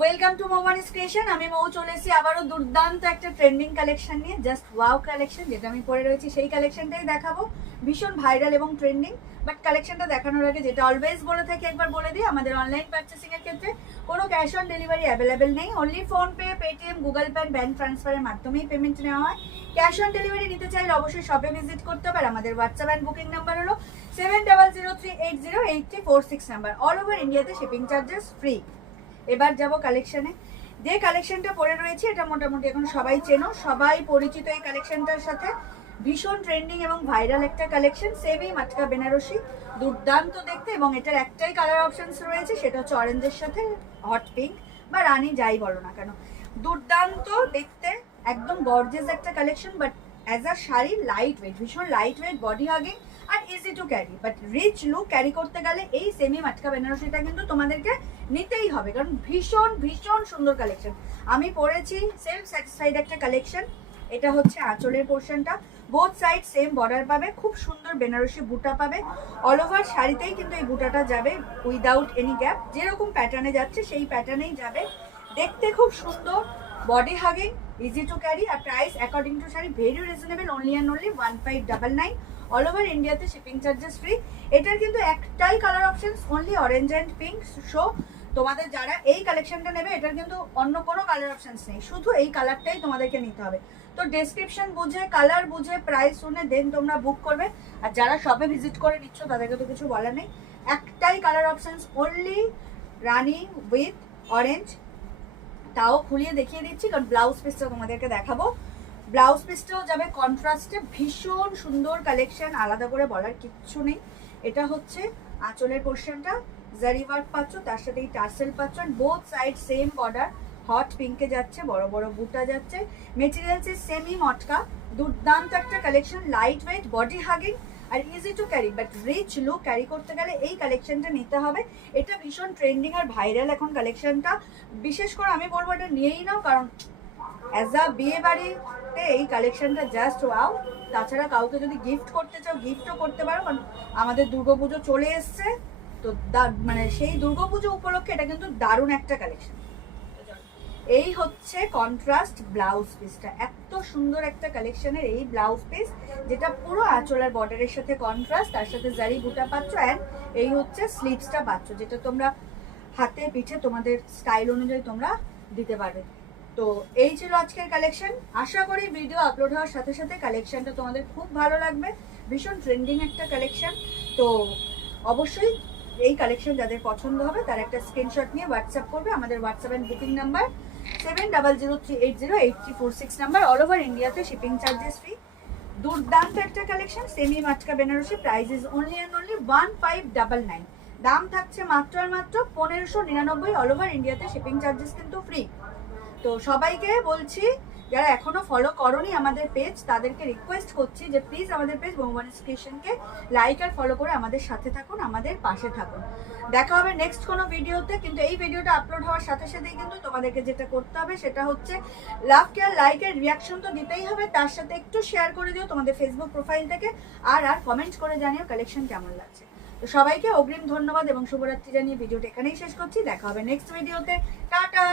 Welcome to মোমানিস creation. আমি মৌ চলে এসেছি আবারও দুর্দান্ত একটা ট্রেন্ডিং কালেকশন নিয়ে। জাস্ট ওয়াও কালেকশন, যেটা আমি পরে রয়েছি সেই কালেকশনটাই দেখাবো। ভীষণ ভাইরাল এবং ট্রেন্ডিং। বাট কালেকশনটা দেখানোর আগে যেটা অলওয়েজ বলে থাকি একবার বলে দিই, আমাদের অনলাইন পারচেসিং এর ক্ষেত্রে কোনো ক্যাশ অন ডেলিভারি অ্যাভেলেবেল নেই। Only PhonePe, Paytm, Google pay, bank ট্রান্সফারের মাধ্যমেই পেমেন্ট নেওয়া হয়। ক্যাশ অন ডেলিভারি নিতে চাইলে অবশ্যই শপে ভিজিট করতে হবে। আমাদের হোয়াটসঅ্যাপ অ্যান্ড বুকিং নাম্বার হলো 7003808346 নাম্বার। অল ওভার ইন্ডিয়াতে শিপিং চার্জেস ফ্রি। এবার যাব কালেকশনে। যে কালেকশনটা পরে রয়েছে এটা মোটামুটি এখন সবাই চেনো, সবাই পরিচিত এই কালেকশনটার সাথে। ভীষণ ট্রেন্ডিং এবং ভাইরাল একটা কালেকশন, সেমি মাটকা বেনারসি, দুর্দান্ত দেখতে। এবং এটার একটাই কালার অপশনস রয়েছে, সেটা হচ্ছে অরেঞ্জের সাথে হট পিঙ্ক বা রানী, যাই বলো না কেন। দুর্দান্ত দেখতে, একদম গর্জিয়াস একটা collection. But as a sari light weight, ভীষণ লাইট ওয়েট, বডি হাগিং আর easy to carry. But rich look carry করতে গেলে এই সেমি মাটকা বেনারসিটা কিন্তু তোমাদেরকে নিতেই হবে, কারণ ভীষণ ভীষণ সুন্দর কালেকশন। আমি পরেছি সেলফ স্যাটিসফাইড একটা কালেকশন। এটা হচ্ছে আঁচলের পোর্শনটা, বোথ সাইড সেম বর্ডার পাবে, খুব সুন্দর বেনারসি বুটা পাবে। অল ওভার শাড়িতেই কিন্তু এই বুটাটা যাবে উইদাউট এনি গ্যাপ, যেরকম প্যাটার্নে যাচ্ছে সেই প্যাটার্নেই যাবে। দেখতে খুব সুন্দর, body hugging, easy to carry. আর price according to sari very reasonable, only and only 1599। All over ইন্ডিয়াতে শিপিং চার্জেস ফ্রি। এটার কিন্তু একটাই colour option, only orange and pink. So তোমাদের যারা এই কালেকশনটা নেবে, এটার কিন্তু অন্য কোনো কালার অপশনস নেই, শুধু এই কালারটাই তোমাদেরকে নিতে হবে। তো ডেসক্রিপশন বুঝে, কালার বুঝে, প্রাইস শুনে দেন তোমরা বুক করবে। আর যারা শপে ভিজিট করে নিচ্ছ তাদেরকে তো কিছু বলার নেই, একটাই colour options, only Rani with orange. তাও খুলিয়ে দেখিয়ে দিচ্ছি, কারণ ব্লাউজ পিসটা তোমাদেরকে দেখাবো। ব্লাউজ পিসটাও যাবে কন্ট্রাস্টে, ভীষণ সুন্দর কালেকশন, আলাদা করে বলার কিচ্ছু নেই। এটা হচ্ছে আঁচলের পোর্শনটা, জারি ওয়ার্ক পাচ্ছ, তার সাথে এই টার্সেল পাচ্ছ। Both side same border, hot পিঙ্কে যাচ্ছে, বড় বড় বুটা যাচ্ছে। Materials is semi matka. দুর্দান্ত একটা collection, light weight, body hugging আর easy to carry. But rich look carry করতে গেলে এই কালেকশনটা নিতে হবে। এটা ভীষণ ট্রেন্ডিং আর ভাইরাল এখন কালেকশনটা। বিশেষ করে আমি বলবো এটা নিয়েই নাও, কারণ অ্যাজ আ বিয়ে বাড়িতে এই কালেকশনটা জাস্ট ওয়াও। তাছাড়া কাউকে যদি গিফট করতে চাও, গিফটও করতে পারো, কারণ আমাদের দুর্গাপুজো চলে এসছে। তো মানে সেই দুর্গাপুজো উপলক্ষে এটা কিন্তু দারুণ একটা কালেকশন। এই হচ্ছে কন্ট্রাস্ট ব্লাউজ পিসটা, এত সুন্দর একটা কালেকশনের এই ব্লাউজ পিস, যেটা পুরো আঁচলার বর্ডারের সাথে কন্ট্রাস্ট, তার সাথে জারি বুটা পাচ্ছ। অ্যান্ড এই হচ্ছে স্লিভসটা পাচ্ছ, যেটা তোমরা হাতে পিঠে তোমাদের স্টাইল অনুযায়ী তোমরা দিতে পারবে। তো এই ছিল আজকের কালেকশন। আশা করি ভিডিও আপলোড হওয়ার সাথে সাথে কালেকশনটা তোমাদের খুব ভালো লাগবে। ভীষণ ট্রেন্ডিং একটা কালেকশন। তো অবশ্যই এই কালেকশন যাদের পছন্দ হবে তার একটা স্ক্রিনশট নিয়ে হোয়াটসঅ্যাপ করবে। আমাদের WhatsApp and booking number 7003808346 number. All over ইন্ডিয়াতে শিপিং চার্জেস ফ্রি। দুর্দান্ত একটা collection, semi matka Banarasi. Price is only and only 1599। দাম থাকছে মাত্র আর মাত্র 1599। অল ওভার ইন্ডিয়াতে শিপিং চার্জেস কিন্তু ফ্রি। তো সবাইকে বলছি, যারা এখনো ফলো করোনি আমাদের পেজ, তাদেরকে রিকোয়েস্ট করছি যে প্লিজ আমাদের পেজ মোমানিস ক্রিয়েশনকে লাইক আর ফলো করে আমাদের সাথে থাকুন, আমাদের পাশে থাকুন। দেখা হবে নেক্সট কোনো ভিডিওতে। কিন্তু এই ভিডিওটা আপলোড হওয়ার সাথে সাথেই কিন্তু তোমাদেরকে যেটা করতে হবে সেটা হচ্ছে লাভ কেয়ার লাইকের রিয়াকশন তো দিতেই হবে, তার সাথে একটু শেয়ার করে দিও তোমাদের ফেসবুক প্রোফাইল থেকে। আর কমেন্ট করে জানিও কালেকশন কেমন লাগছে। তো সবাইকে অগ্রিম ধন্যবাদ এবং শুভরাত্রি জানিয়ে ভিডিওটা এখানেই শেষ করছি। দেখা হবে নেক্সট ভিডিওতে। টাটা।